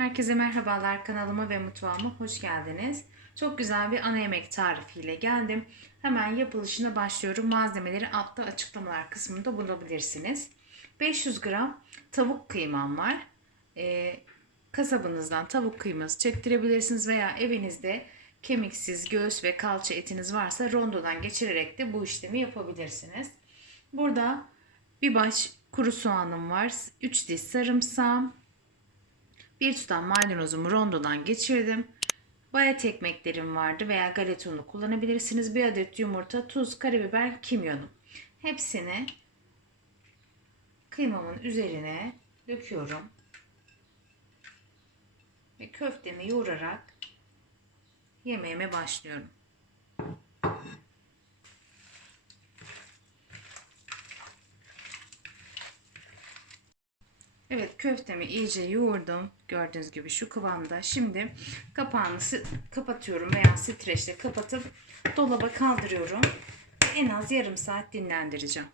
Herkese merhabalar kanalıma ve mutfağıma hoş geldiniz. Çok güzel bir ana yemek tarifiyle geldim. Hemen yapılışına başlıyorum. Malzemeleri altta açıklamalar kısmında bulabilirsiniz. 500 gram tavuk kıymam var. Ee, kasabınızdan tavuk kıyması çektirebilirsiniz veya evinizde kemiksiz göğüs ve kalça etiniz varsa rondodan geçirerek de bu işlemi yapabilirsiniz. Burada bir baş kuru soğanım var. 3 diş sarımsağım, bir tutam maydanozumu rondodan geçirdim. Bayat ekmeklerim vardı veya galeta unu kullanabilirsiniz. Bir adet yumurta, tuz, karabiber, kimyonum. Hepsini kıymamın üzerine döküyorum. Ve köftemi yoğurarak yemeğime başlıyorum. Evet köftemi iyice yoğurdum. Gördüğünüz gibi şu kıvamda. Şimdi kapağını kapatıyorum veya streçle kapatıp dolaba kaldırıyorum. En az yarım saat dinlendireceğim.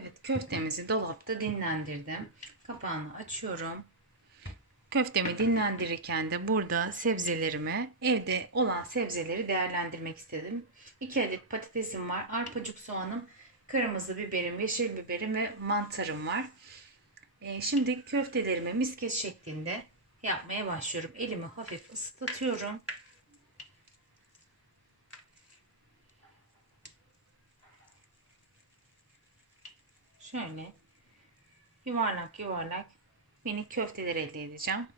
Evet köftemizi dolapta dinlendirdim. Kapağını açıyorum. Köftemi dinlendirirken de burada sebzelerimi, evde olan sebzeleri değerlendirmek istedim. 2 adet patatesim var, arpacık soğanım, kırmızı biberim, yeşil biberim ve mantarım var. Ee, şimdi köftelerimi misket şeklinde yapmaya başlıyorum. Elimi hafif ıslatıyorum. Şöyle yuvarlak yuvarlak minik köfteler elde edeceğim.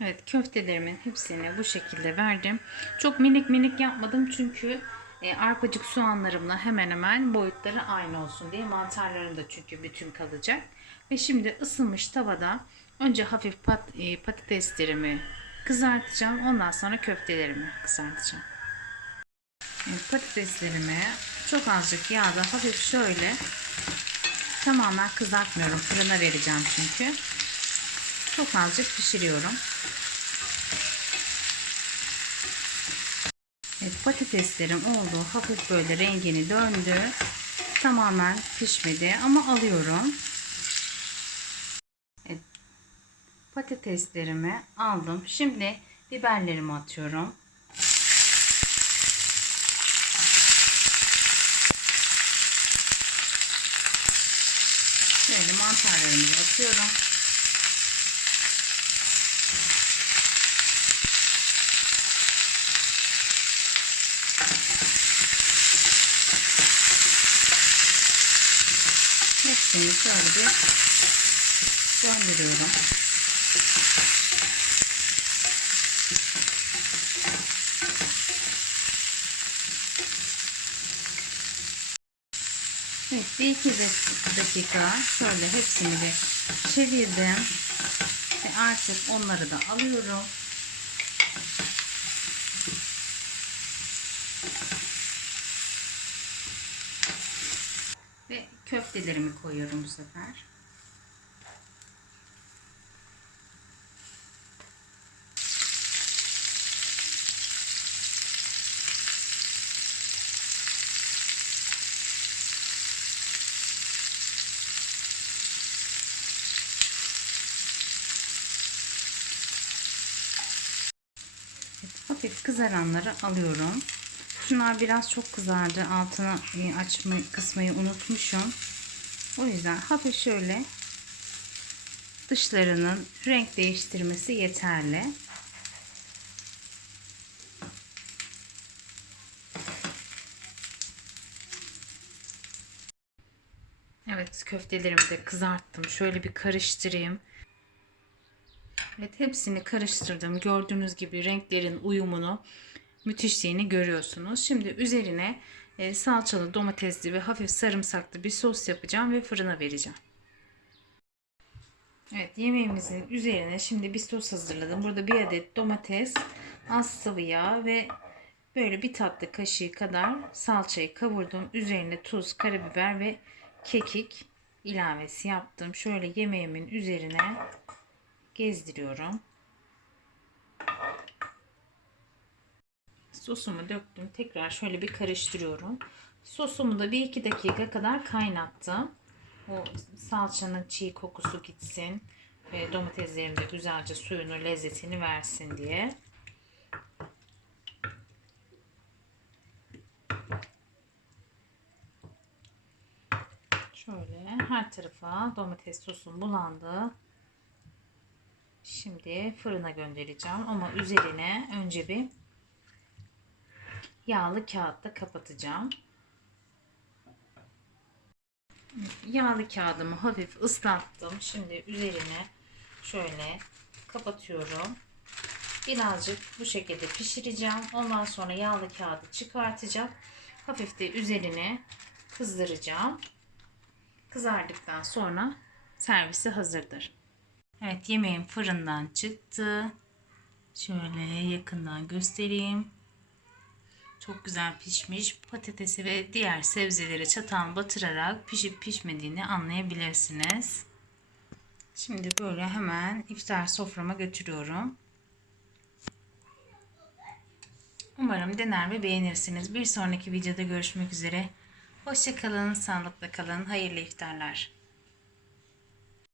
Evet köftelerimin hepsini bu şekilde verdim. Çok minik minik yapmadım çünkü e, arpacık soğanlarımla hemen hemen boyutları aynı olsun diye mantarlarım da çünkü bütün kalacak. Ve şimdi ısınmış tavada önce hafif pat, e, patateslerimi kızartacağım. Ondan sonra köftelerimi kızartacağım. Evet, patateslerimi çok azıcık yağda hafif şöyle tamamen kızartmıyorum. Fırına vereceğim çünkü. Çok azıcık pişiriyorum. Evet, patateslerim oldu. Hafif böyle rengini döndü. Tamamen pişmedi ama alıyorum. Evet, patateslerimi aldım. Şimdi biberlerimi atıyorum. Şöyle mantarlarımı atıyorum. Hepsini şöyle bir döndürüyorum. Evet, bir iki dakika şöyle hepsini de çevirdim. Ve artık onları da alıyorum. Ve köftelerimi koyuyorum bu sefer. Hafif kızaranları alıyorum. Şunlar biraz çok kızardı. Altına açma kısmayı unutmuşum. O yüzden hafif şöyle dışlarının renk değiştirmesi yeterli. Evet köftelerimi de kızarttım. Şöyle bir karıştırayım. Evet hepsini karıştırdım. Gördüğünüz gibi renklerin uyumunu müthişliğini görüyorsunuz. Şimdi üzerine e, salçalı, domatesli ve hafif sarımsaklı bir sos yapacağım ve fırına vereceğim. Evet yemeğimizin üzerine şimdi bir sos hazırladım. Burada bir adet domates, az sıvı yağ ve böyle bir tatlı kaşığı kadar salçayı kavurdum. Üzerine tuz, karabiber ve kekik ilavesi yaptım. Şöyle yemeğimin üzerine gezdiriyorum. Sosumu döktüm. Tekrar şöyle bir karıştırıyorum. Sosumu da 1-2 dakika kadar kaynattım. O salçanın çiğ kokusu gitsin ve domateslerin de güzelce suyunu, lezzetini versin diye. Şöyle her tarafa domates sosum bulandı. Şimdi fırına göndereceğim ama üzerine önce bir yağlı kağıtla kapatacağım. Yağlı kağıdımı hafif ıslattım. Şimdi üzerine şöyle kapatıyorum. Birazcık bu şekilde pişireceğim. Ondan sonra yağlı kağıdı çıkartacağım. Hafif de üzerine kızdıracağım. Kızardıktan sonra servisi hazırdır. Evet yemeğim fırından çıktı. Şöyle yakından göstereyim. Çok güzel pişmiş. Patatesi ve diğer sebzeleri çatal batırarak pişip pişmediğini anlayabilirsiniz. Şimdi böyle hemen iftar soframa götürüyorum. Umarım dener ve beğenirsiniz. Bir sonraki videoda görüşmek üzere. Hoşçakalın, sağlıkla kalın, hayırlı iftarlar.